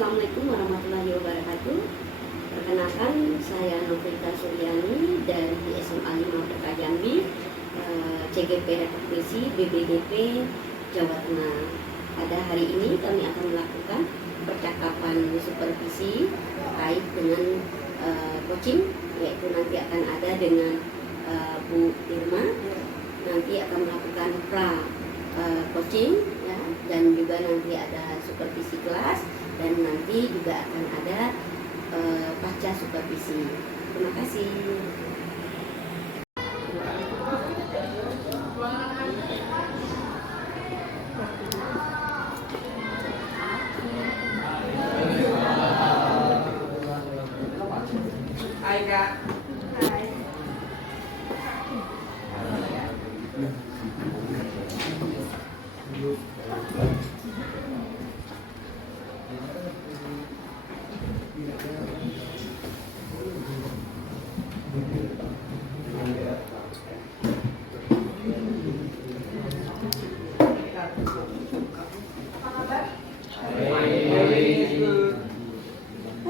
Assalamualaikum warahmatullahi wabarakatuh. Perkenalkan, saya Novita Suryani dari SMA 5 Kota Jambi, CGP Rekognisi BBDP Jawa Tengah. Pada hari ini kami akan melakukan percakapan supervisi terkait dengan coaching, yaitu nanti akan ada dengan Bu Irma. Nanti akan melakukan coaching ya, dan juga nanti ada supervisi kelas, dan nanti juga akan ada pasca supervisi. Terima kasih. Hai Kak. Hai.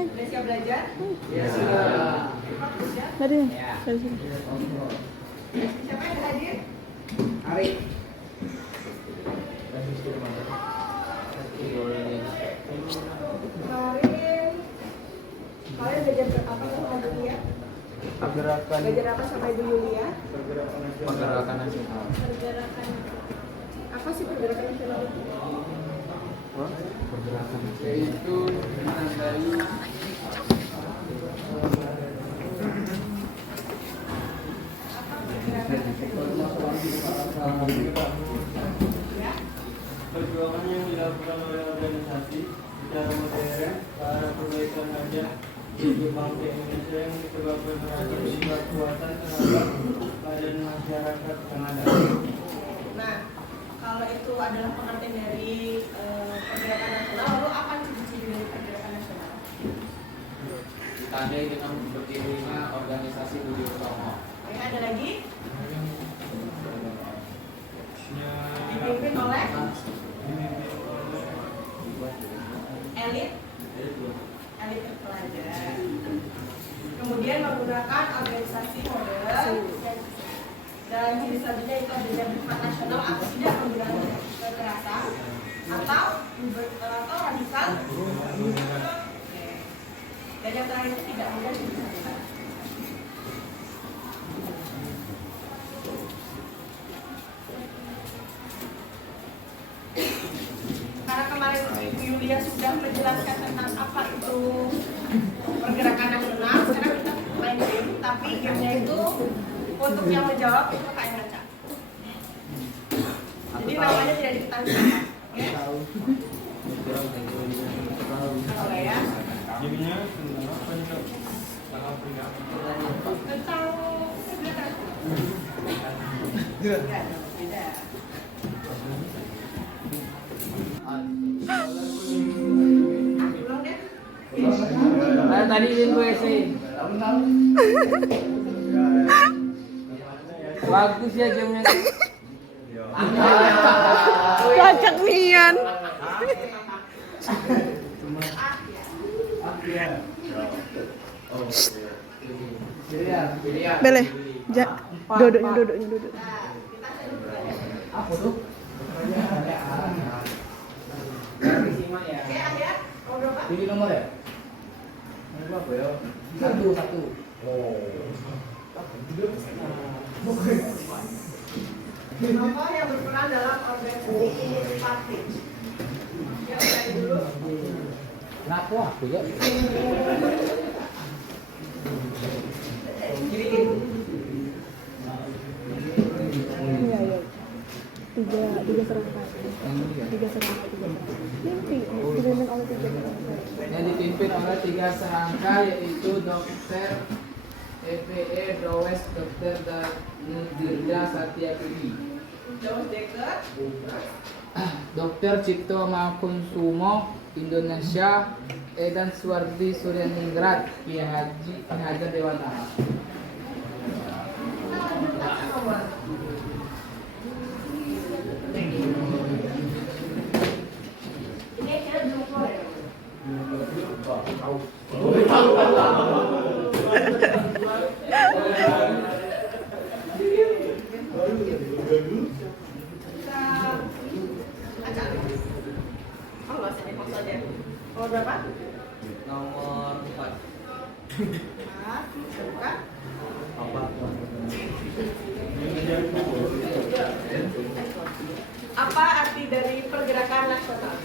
Udah siap belajar? Ya. Tadi. Ya. Siapa yang hadir? Ari. Kalian belajar apa sama Ibu Yulia? Pergerakan Belajar apa sama Ibu Yulia? pergerakan nasional. Pergerakan. Apa sih pergerakan nasional itu? Pergerakan yaitu menandai perjuangan yang dilakukan oleh organisasi secara modern ke arah perbaikan hajat hidup bangsa Indonesia yang disebabkan beragam kekuatan terhadap badan masyarakat yang ada. Nah, kalau itu adalah pengertian dari pergerakan nasional, lalu apa ciri-ciri dari pergerakan nasional? ditandai dengan berdirinya organisasi Budi Utomo. Oke, ada lagi? Dipimpin oleh elit terpelajar. Kemudian menggunakan organisasi modern, dan ciri selanjutnya itu adanya bersifat nasional atau tidak menggunakan kekerasan atau radikal. Dan yang terakhir itu tidak mudah dipisahkan. Karena kemarin Ibu Yulia sudah menjelaskan tentang apa itu pergerakan nasional, sekarang kita main game, tapi gamenya itu untuk yang menjawab itu Kak yang ngacak. Jadi namanya tidak diketahui. Oke? Oke ya. Jadinya sebenarnya apa nih Kak? Sangat peringatan. Tentang beda. Ulang deh. Tadi izin gue sih. Bagus ya jamnya. Kocak nian. Boleh. Duduk. Apa tuh? Oke, akhir. Mau berapa? Pilih nomor ya? Nomor apa ya? Satu. Tokoh yang berperan dalam organisasi ini parti. Ya, dari dulu. Kenapa aku ya? Iya. Tiga serangkaian. Mimpi dipimpin oleh tiga serangkaian. Yang dipimpin oleh 3 serangka, yaitu Dr. EPE Dowes Dr. Dirja Satyabudi, Jauh Deker. Dr. Cipto Makunsumo Indonesia, Edan Suwardi Suryaningrat, PhD Dewan Tahap. Ini kira belum keluar ya? berapa? Nomor 4. Buka. Apa arti dari pergerakan nasional?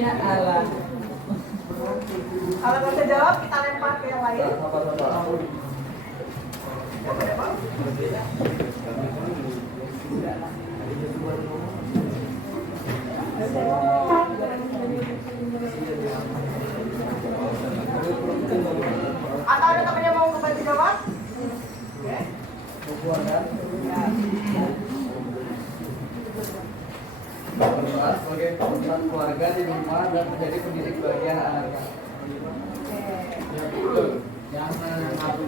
Ya Allah. Kalau nggak bisa jawab, kita lempar ke yang lain. Atau ada teman yang mau ngebantu jawab? Oke. Berperan sebagai perusahaan keluarga di rumah dan menjadi pendidik bagian anak-anak. Jangan ngaku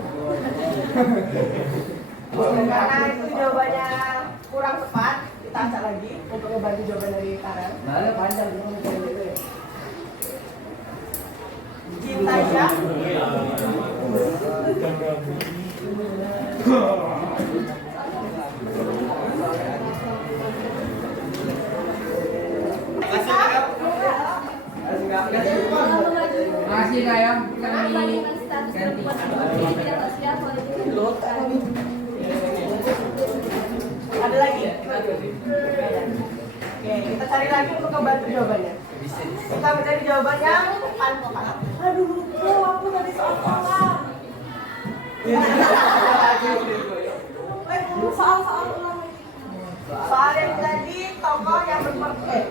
Karena itu jawabannya kurang tepat, kita acak lagi untuk ngebantu jawaban dari Karen. Nah, ada panjang cuma gitu ya. Cinta ya. Masih kayak kami ganti. Ada lagi? Oke, kita cari lagi untuk ngebantu jawabannya. Kita mencari jawabannya tepat. Aduh, lupa aku tadi soal kolam. Soal ulang. Soal yang tadi tokoh yang berperan.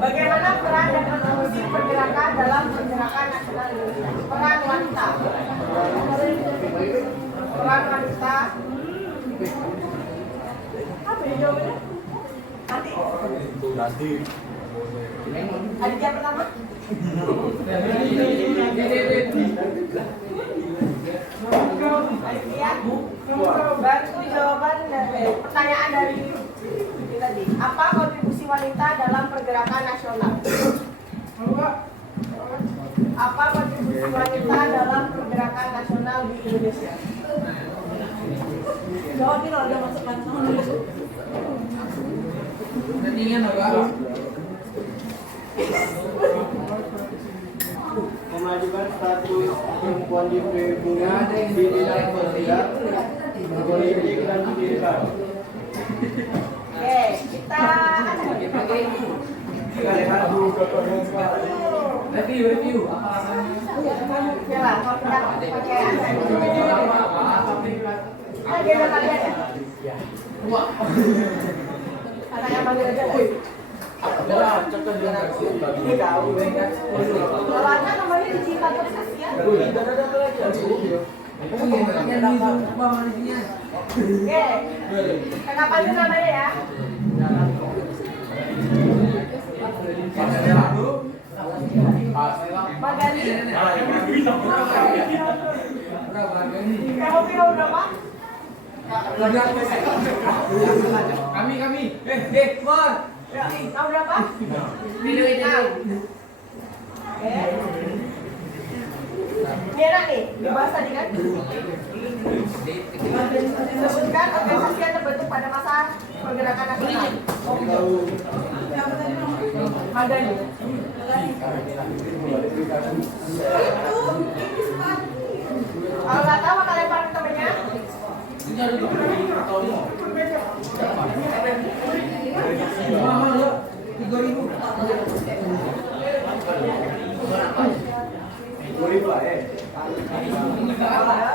Bagaimana peran dan kontribusi pergerakan dalam pergerakan nasional Indonesia? Peran wanita. Peran wanita. Apa ya jawabannya? Nanti. Aditya pertama. Aditya, bantu jawaban dari pertanyaan dari ini tadi. Apa kontribusi wanita dalam pergerakan nasional? Apa kontribusi wanita dalam pergerakan nasional di Indonesia? Jawab ini kalau ada masukan sama nulis. Nantinya apa? Memajukan status perempuan di lingkungan di bidang sosial, politik dan pendidikan. Oke, kita Review. oke lah, kalau kita pakai ada kalian ya? Anak yang manggil aja lah. Soalnya namanya dicinta terus kasihan. Oke, kenapa itu namanya ya? Magani. Kamu pindah berapa? Kami. Keluar. Kamu berapa? Video ini. Oke. Ini enak nih, dibahas tadi kan? Sebutkan organisasi yang terbentuk pada masa pergerakan nasional. Magani. Kalau nggak tahu, maka lempar ke temennya.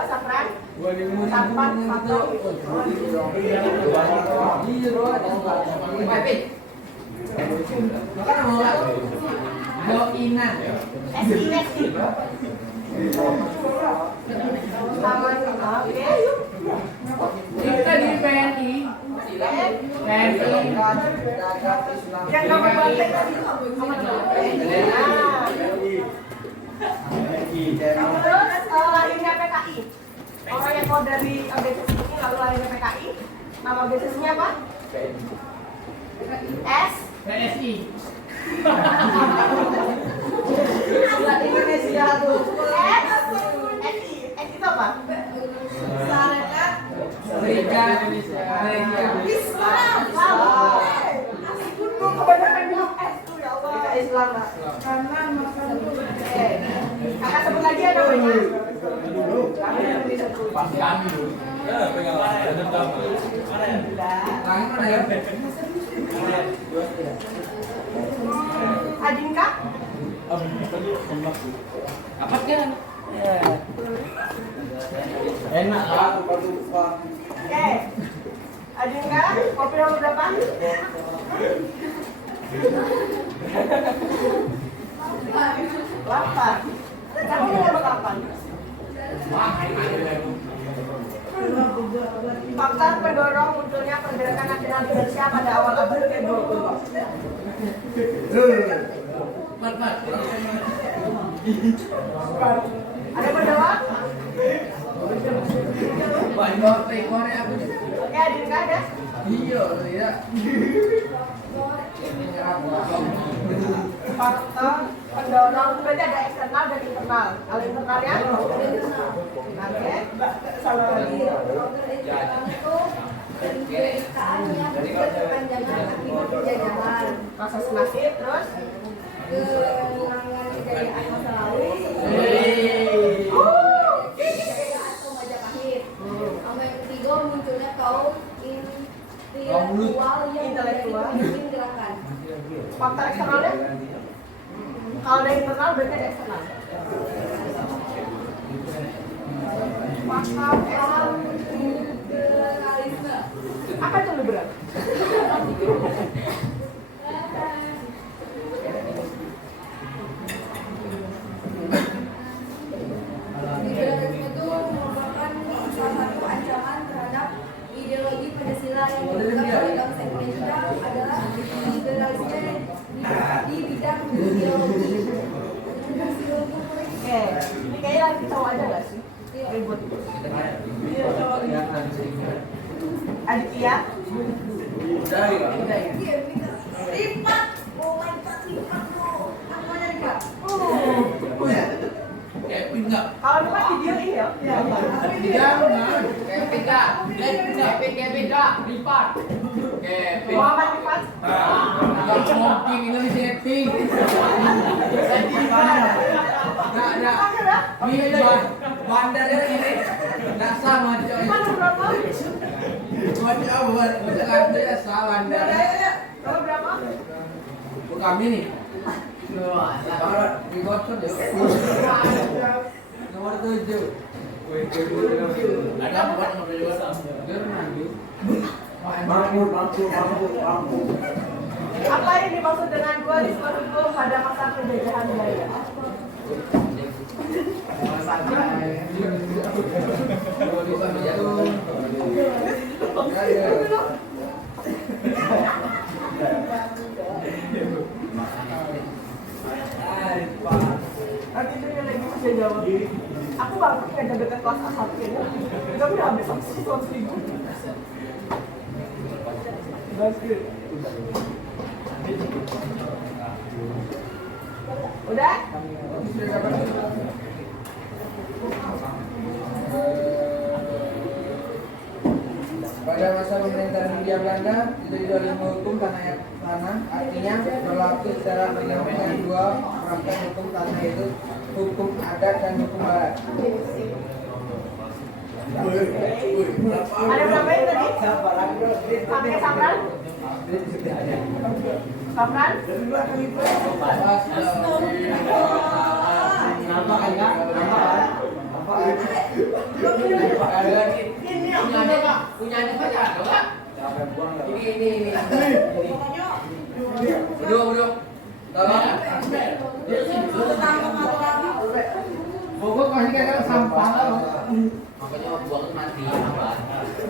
Safran. Sampan, Fatoi. SI. Taman, oke. Kita di PNI. Yang nomor banteng tadi. Terus lahirnya PKI. Orang yang keluar dari organisasi ini lalu lahirnya PKI. Nama organisasinya apa? PSI. PSI. Indonesia Sudah tuh. Itu apa? Sarekat. Serikat Indonesia. Islam. Gue kebanyakan bilang tuh ya Allah. Islam Pak. Karena makan dulu. Kakak sebut lagi ya namanya. Kami bisa sebut. Pasti kami dulu. Mana ya? Adinka? Apa kan? Enak lah, lupa. Adinka, kopi nomor berapa? Lapar. Kamu mau nomor kapan? Faktor pendorong munculnya pergerakan nasional Indonesia pada awal abad ke-20. Ada yang menjawab? Ya, Adinka ada? Iya, ya. Faktor pendorong berarti ada eksternal dan internal. Kalau internalnya? Oke. Salah lagi. Proses masif terus kejayaan masa lalu sama yang ketiga munculnya kaum intelektual yang memimpin gerakan. faktor eksternalnya? Kalau ada internal berarti ada eksternal. Faktor eksternal. Apa itu liberal? Liberalisme itu merupakan salah satu ancaman terhadap ideologi Pancasila yang dianggap dalam segmennya adalah liberalisme di bidang ideologi. Oke, ini kayaknya lagi tahu aja nggak sih? Ribut. Aditya? Lipat, mau main lipat bro. Aku aja lipat. Kalau lipat video ini ya? Muhammad lipat? Mungkin ini setting. Bandarnya ini nggak sama coy. Mana berapa? Wajah buat ya salah bandar. Kalau berapa? Kami nih. Kalau di botol ya. Nomor 7. Ada buat nomor 2. Apa yang dimaksud dengan dualisme hukum pada masa penjajahan Belanda? Nanti dia lagi bisa jawab. Aku baru kerja dekat kelas A1 ya. Kita udah habis 100.000. Udah? Pada masa pemerintahan Hindia Belanda, dualisme hukum tanah artinya berlaku secara bergantian dua perangkat hukum tanah, yaitu hukum adat dan hukum barat. Ada berapa ini tadi? Sampai Samran? Samran? Nama kan ya? Nama apa? Ini punya Pak. Punya Pak ya, Pak. Ini. Duduk. Tolong. Bogor masih kayak sampah loh. Makanya buang mati apa?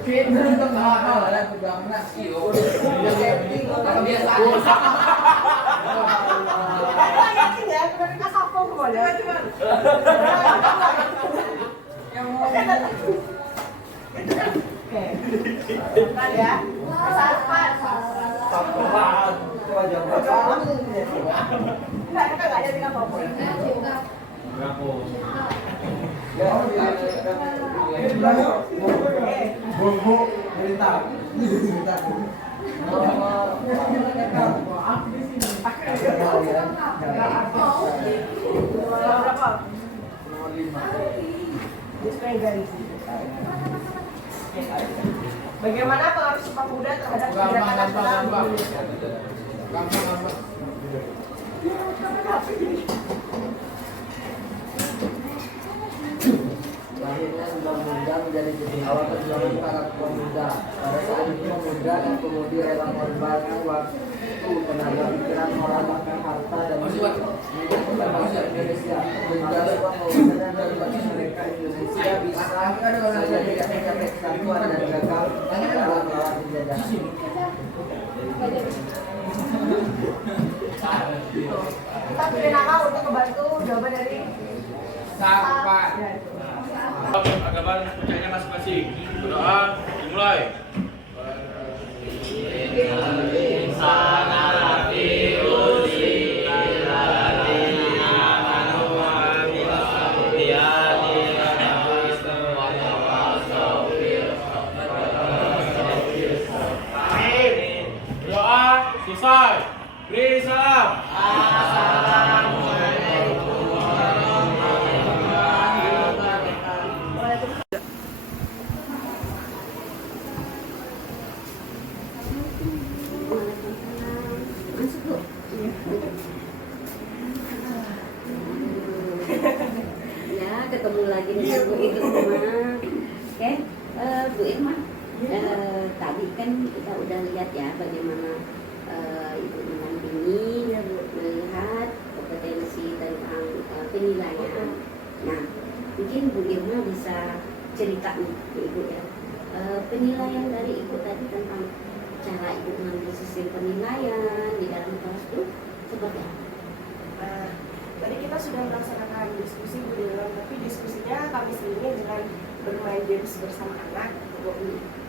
Kita untuk hal-hal lah buang nasi. Kebiasaan. Saya yakin ya, kita sampung boleh. Yang mau oke. Bentar ya. Sampah. Enggak, kita enggak ada bilang apa. Bobo cerita. Berapa? Bagaimana pengaruh Sumpah Pemuda terhadap gerakan nasional di Indonesia? Lahirnya Sumpah Pemuda menjadi titik awal perjuangan para pemuda. Pada saat itu pemuda dan pemudi rela mengorbankan waktu, tenaga pikiran, moral, bahkan harta dan untuk bangsa Indonesia. Menjadi pembangunan dan bagi mereka Indonesia bisa saja tidak mencapai kesatuan dan gagal dalam melawan penjajahan. Kita pilih nama untuk membantu jawaban dari Siapa? Agama dan percayanya masing-masing. Berdoa dimulai. Doa selesai. Beri salam. Masuk Bu. Ya, ketemu lagi dengan Bu Irma. Oke, Bu Irma. Tadi kan kita udah lihat ya bagaimana Ibu mendampingi melihat kompetensi tentang penilaian. Nah, mungkin Bu Irma bisa cerita nih ke Ibu ya. Penilaian dari Ibu tadi tentang cara Ibu mengambil sistem penilaian di dalam kelas itu seperti apa? Tadi kita sudah melaksanakan diskusi Bu di dalam, tapi diskusinya kami selingi dengan bermain games bersama anak.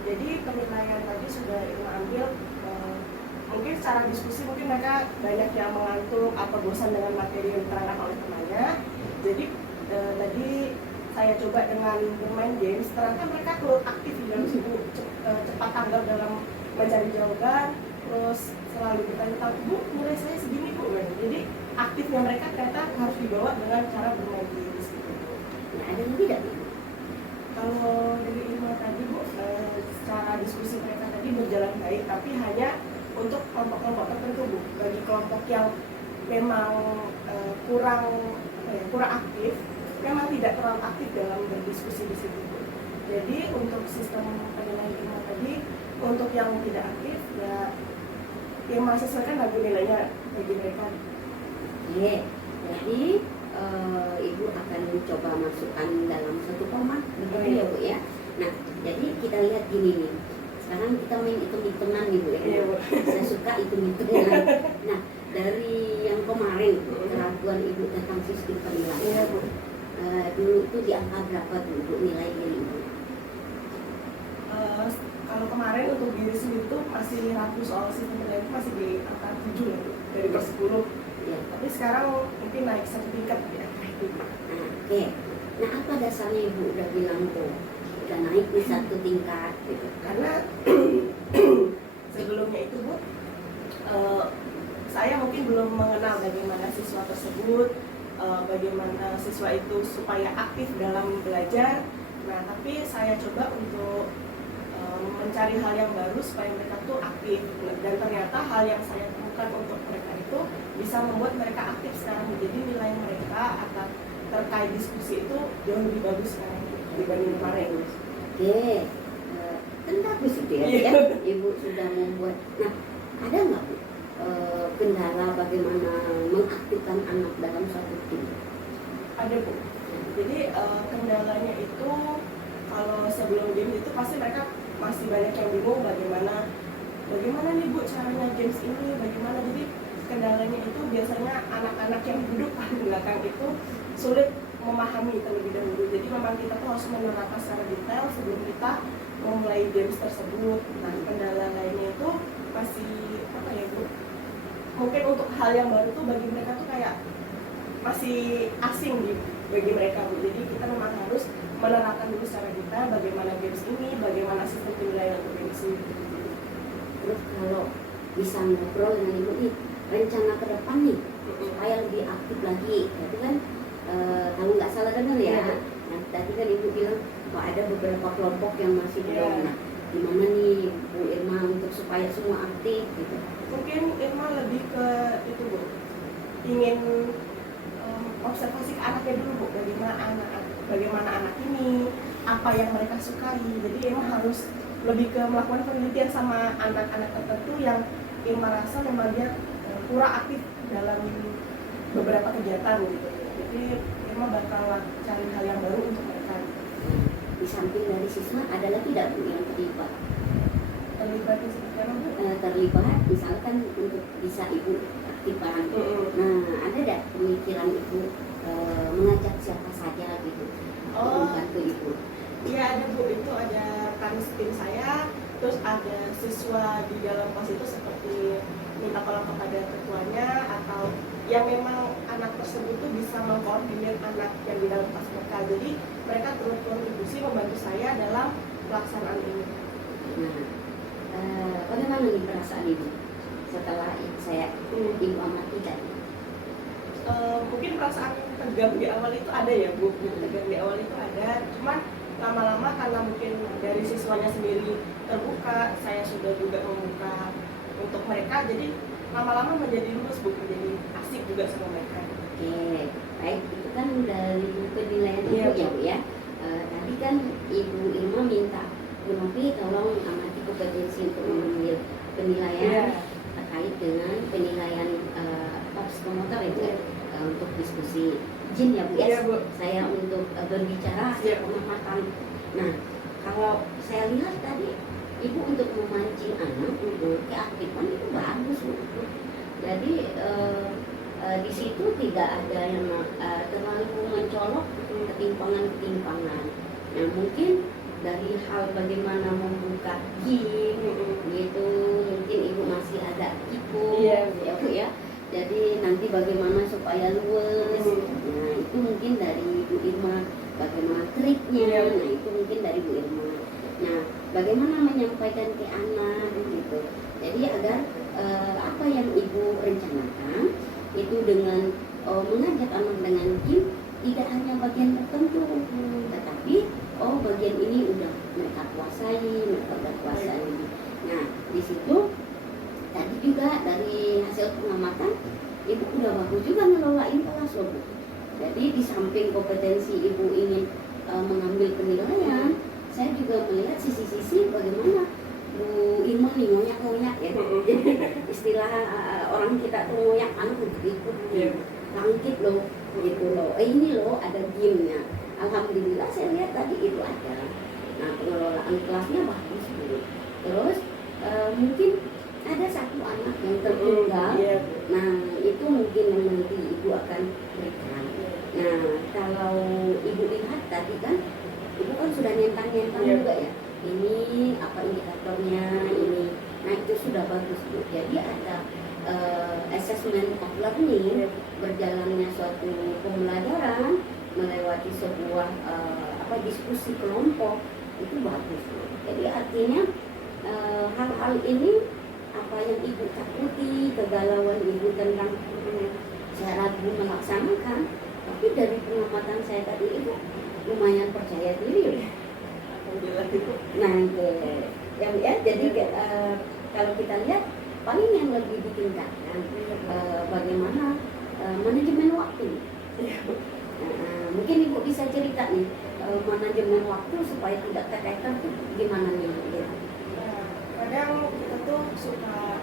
Jadi penilaian tadi sudah Ibu ambil. Mungkin secara diskusi mungkin mereka banyak yang mengantuk atau bosan dengan materi yang diterangkan oleh temannya. Jadi tadi saya coba dengan bermain games, ternyata mereka turut aktif di dalam situ, cepat tanggap dalam mencari jawaban, terus selalu bertanya, Bu, nilai saya segini Bu. Jadi aktifnya mereka ternyata harus dibawa dengan cara bermain games. Nah, ada yang tidak? Kalau dari ilmu tadi Bu, secara diskusi mereka tadi berjalan baik, tapi hanya untuk kelompok-kelompok tertentu Bu. Bagi kelompok yang memang kurang aktif, memang tidak terlalu aktif dalam berdiskusi di situ Bu. Jadi untuk sistem penilaian ilmu tadi, untuk yang tidak aktif ya masih sesuaikan bagi nilainya bagi mereka. Oke, jadi Ibu akan coba masukkan dalam satu koma, begitu ya Bu ya. Nah, jadi kita lihat gini nih. Sekarang kita main hitung-hitungan nih Bu ya. Iya, Bu. Saya suka hitung-hitungan. Nah, dari yang kemarin keraguan Ibu tentang sistem penilaian. Iya Bu. Dulu itu di angka berapa tuh untuk nilai diri Ibu? Kalau kemarin untuk diri sendiri itu masih ragu soal sistem penilaian itu masih di angka 7 ya Bu, dari per 10. Ya. Tapi sekarang mungkin naik satu tingkat ya. Oke. Nah, apa dasarnya Ibu udah bilang tuh udah naik nih satu tingkat gitu? Karena sebelumnya itu Bu, saya mungkin belum mengenal bagaimana siswa tersebut, bagaimana siswa itu supaya aktif dalam belajar. Nah, tapi saya coba untuk mencari hal yang baru supaya mereka tuh aktif, dan ternyata hal yang saya temukan untuk mereka itu bisa membuat mereka aktif sekarang. Jadi nilai mereka atau terkait diskusi itu jauh lebih bagus sekarang dibanding kemarin. Oke, kan bagus itu ya, Iya. ya? Ibu sudah membuat. Nah, ada nggak Bu kendala bagaimana mengaktifkan anak dalam satu tim? Ada Bu. Jadi kendalanya itu kalau sebelum game itu pasti mereka masih banyak yang bingung bagaimana nih Bu caranya games ini, bagaimana. Jadi kendalanya itu biasanya anak-anak yang duduk paling belakang itu sulit memahami terlebih dahulu. Jadi memang kita tuh harus menerapkan secara detail sebelum kita memulai games tersebut. Nah, kendala lainnya itu masih apa ya Bu? Mungkin untuk hal yang baru tuh bagi mereka tuh kayak masih asing bagi mereka Bu. Jadi kita memang harus menerapkan dulu secara kita bagaimana games ini, bagaimana sistem penilaian untuk games ini. Terus kalau bisa ngobrol dengan ibu nih, rencana ke depan nih supaya lebih aktif lagi. Tadi kan kalau nggak salah dengar ya, Iya. nah, tadi kan ibu bilang kalau ada beberapa kelompok yang masih Iya. belum. Nah, gimana nih Bu Irma untuk supaya semua aktif gitu? Mungkin Irma lebih ke itu Bu, ingin observasi ke anaknya dulu Bu, bagaimana anak ini, apa yang mereka sukai. Jadi Irma harus lebih ke melakukan penelitian sama anak-anak tertentu yang Irma rasa memang dia kurang aktif dalam beberapa kegiatan gitu. Jadi Irma bakal cari hal yang baru untuk mereka. Di samping dari siswa ada lagi tidak Bu yang terlibat? Terlibatnya seperti apa Bu? Terlibat misalkan untuk bisa ibu aktifkan. Nah, ada tidak pemikiran ibu mengajak siapa saja gitu untuk membantu ibu? Iya ada Bu, itu ada rekan tim saya, terus ada siswa di dalam kelas itu seperti minta tolong kepada ketuanya atau yang memang anak tersebut tuh bisa mengkoordinir anak yang di dalam kelas mereka. Jadi mereka turut kontribusi membantu saya dalam pelaksanaan ini. Nah, bagaimana nih perasaan ibu setelah saya ibu amati tadi? Mungkin perasaan tegang di awal itu ada ya Bu, tegang di awal itu ada, cuman lama-lama karena mungkin dari siswanya sendiri terbuka, saya sudah juga membuka untuk mereka, jadi lama-lama menjadi lulus Bu, menjadi asik juga sama mereka. Oke, baik, itu kan dari penilaian ibu Iya, ya Bu. Bu ya. Tadi kan Ibu Irma minta Bu Novi tolong amati kompetensi untuk mengambil penilaian terkait dengan penilaian psikomotor itu untuk diskusi. Izin ya Bu ya, Iya, Bu. saya untuk berbicara hasil pengamatan. Nah, kalau saya lihat tadi ibu untuk memancing anak untuk keaktifan itu bagus Bu. Jadi di situ tidak ada yang terlalu mencolok ketimpangan-ketimpangan. Nah, mungkin dari hal bagaimana membuka game gitu, mungkin ibu masih agak tipu Iya, Bu. ya Bu ya. Jadi nanti bagaimana supaya luwes. Nah, itu mungkin dari Bu Irma, bagaimana triknya. Iya. Nah, itu mungkin dari Bu Irma. Nah, bagaimana menyampaikan ke anak gitu. Jadi agar apa yang ibu rencanakan itu dengan mengajak anak dengan game tidak hanya bagian tertentu, tetapi bagian ini udah mereka kuasai, mereka udah kuasai. Nah, di situ tadi juga dari hasil pengamatan ibu udah bagus juga ngelolain kelas loh Bu. Jadi di samping kompetensi ibu ingin mengambil penilaian, saya juga melihat sisi-sisi bagaimana Bu Irma nih ngoyak-ngoyak ya. Istilah orang kita tuh ngoyak anak ikut bangkit loh gitu loh. Ini loh ada game-nya. Alhamdulillah saya lihat tadi itu ada. Nah, pengelolaan kelasnya bagus Bu. Terus mungkin ada satu anak yang tertinggal. Nah, itu mungkin yang nanti ibu akan berikan. Nah, kalau ibu lihat tadi kan ibu kan sudah nyentang-nyentang juga ya. Ini apa indikatornya ini. Nah, itu sudah bagus Bu. Jadi ada assessment of learning, berjalannya suatu pembelajaran melewati sebuah diskusi kelompok, itu bagus Bu. Jadi artinya hal-hal ini apa yang ibu takuti, kegalauan ibu tentang saya ragu melaksanakan, tapi dari pengamatan saya tadi ibu lumayan percaya diri. Alhamdulillah itu. Nah, ya jadi kalau kita lihat paling yang lebih ditingkatkan bagaimana manajemen waktu. Mungkin ibu bisa cerita nih manajemen waktu supaya tidak tertekan tuh gimana nih? Kadang kita tuh suka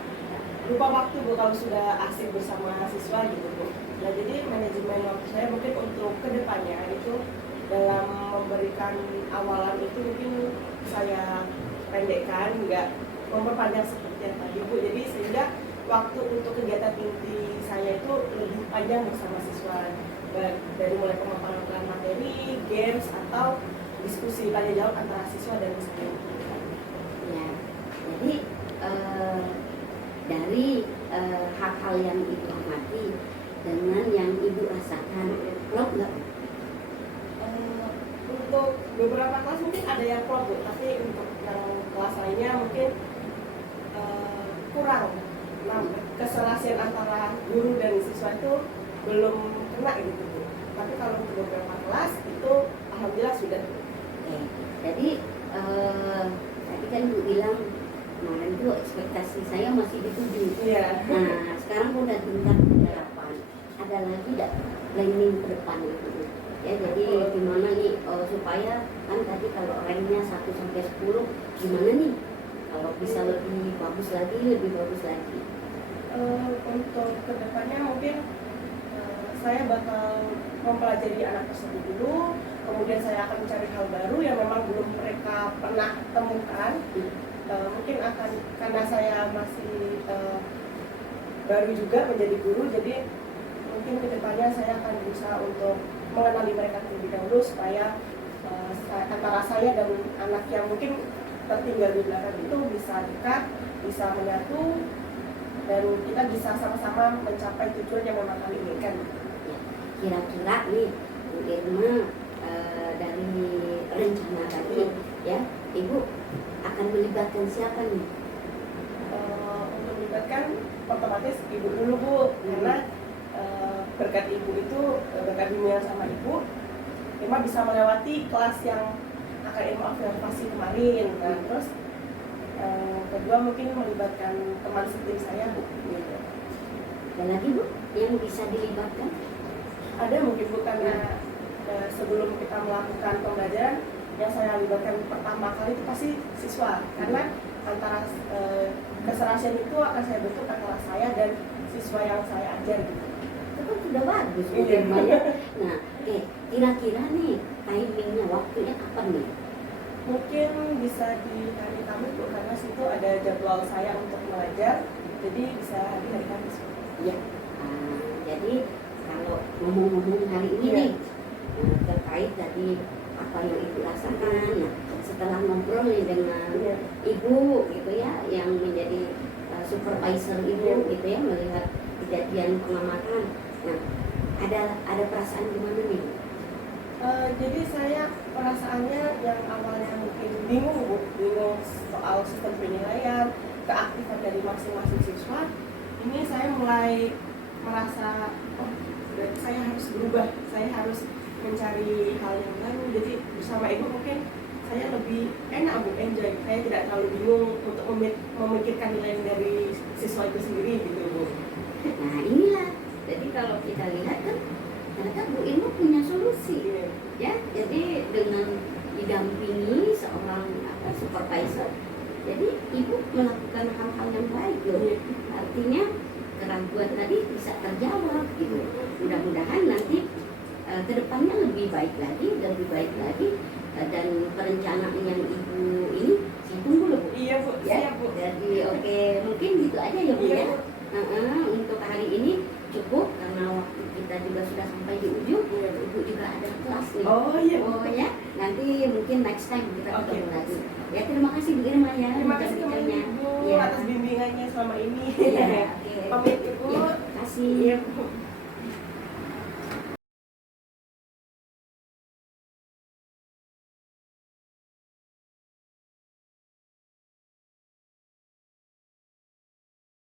lupa waktu Bu kalau sudah asik bersama siswa gitu Bu. Nah, jadi manajemen waktu saya mungkin untuk kedepannya itu dalam memberikan awalan itu mungkin saya pendekkan, nggak memperpanjang seperti yang tadi Bu. Jadi sehingga waktu untuk kegiatan inti saya itu lebih panjang bersama siswa, dari mulai pemaparan materi, games atau diskusi tanya jawab antara siswa dan saya. Ya, jadi dari hal-hal yang ibu amati dengan yang ibu rasa dirasakan. Klop nggak? Untuk beberapa kelas mungkin ada yang klop Bu, tapi untuk yang kelas lainnya mungkin kurang. Nah, keselasian antara guru dan siswa itu belum kena gitu Bu. Tapi kalau untuk beberapa kelas itu alhamdulillah sudah. Oke. Jadi tadi kan Bu bilang kemarin tuh ekspektasi saya masih di 7. Iya. Nah, sekarang udah tingkat ke 8. Ada lagi tidak planning ke depan gitu Bu? Ya, jadi gimana nih supaya kan tadi kalau ranknya 1 sampai 10 gimana nih? Kalau bisa lebih bagus lagi, lebih bagus lagi. Untuk kedepannya mungkin saya bakal mempelajari anak tersebut dulu, kemudian saya akan mencari hal baru yang memang belum mereka pernah temukan. Mungkin akan karena saya masih baru juga menjadi guru, jadi mungkin kedepannya saya akan berusaha untuk mengenali mereka terlebih dahulu supaya antara saya dan anak yang mungkin tertinggal di belakang itu bisa dekat, bisa menyatu, dan kita bisa sama-sama mencapai tujuan yang memang kami inginkan. Kira-kira nih Bu Irma dari rencana tadi ya, Ibu akan melibatkan siapa nih? Untuk melibatkan otomatis ibu dulu Bu, karena berkat ibu itu, berkat bimbingan sama ibu, Irma bisa melewati kelas yang akan Irma observasi kemarin. Nah, terus kedua mungkin melibatkan teman setim saya Bu. Gitu. Ada lagi Bu yang bisa dilibatkan? Ada mungkin Bu, karena sebelum kita melakukan pembelajaran yang saya libatkan pertama kali itu pasti siswa, karena antara keserasian itu akan saya bentuk antara saya dan siswa yang saya ajar gitu. Itu kan sudah bagus Bu Iya. Irma ya. Nah, kira-kira nih timingnya, waktunya kapan nih? Mungkin bisa di hari Kamis Bu, karena situ ada jadwal saya untuk mengajar, jadi bisa di hari Kamis Bu. Ya. Jadi kalau ngomong-ngomong hari ini nih terkait tadi apa yang Ibu rasakan, nah, setelah ngobrol nih dengan Ibu gitu ya, yang menjadi supervisor Ibu gitu ya, melihat kejadian pengamatan, nah ada perasaan gimana nih Bu? Jadi saya perasaannya yang awalnya mungkin bingung soal sistem penilaian, keaktifan dari masing-masing siswa, ini saya mulai merasa berarti saya harus berubah, saya harus mencari hal yang baru. Jadi bersama ibu mungkin saya lebih enak Bu, enjoy. Saya tidak terlalu bingung untuk memikirkan nilai dari siswa itu sendiri gitu Bu. Nah inilah, jadi kalau kita lihat kan ternyata Bu Irma punya solusi ya. Jadi dengan didampingi seorang supervisor, jadi Ibu melakukan hal-hal yang baik loh. Artinya keraguan tadi bisa terjawab gitu. Mudah-mudahan nanti kedepannya lebih baik lagi, dan perencanaan yang Ibu ini saya tunggu loh Bu. Iya Bu, Ya, siap Bu. jadi oke, mungkin gitu aja ya Bu Iya, ya. Bu. Untuk hari ini cukup karena waktu kita juga sudah sampai di ujung. Ibu juga ada kelas nih. Oh iya Bu. Oh ya, nanti mungkin next time kita Oke. ketemu lagi. Ya terima kasih Bu Irma ya. Terima kasih teman bincang-bincangnya. Ibu Ya. atas bimbingannya selama ini. Ya, oke. Pamit Ibu. Ya, terima kasih. Iya Bu.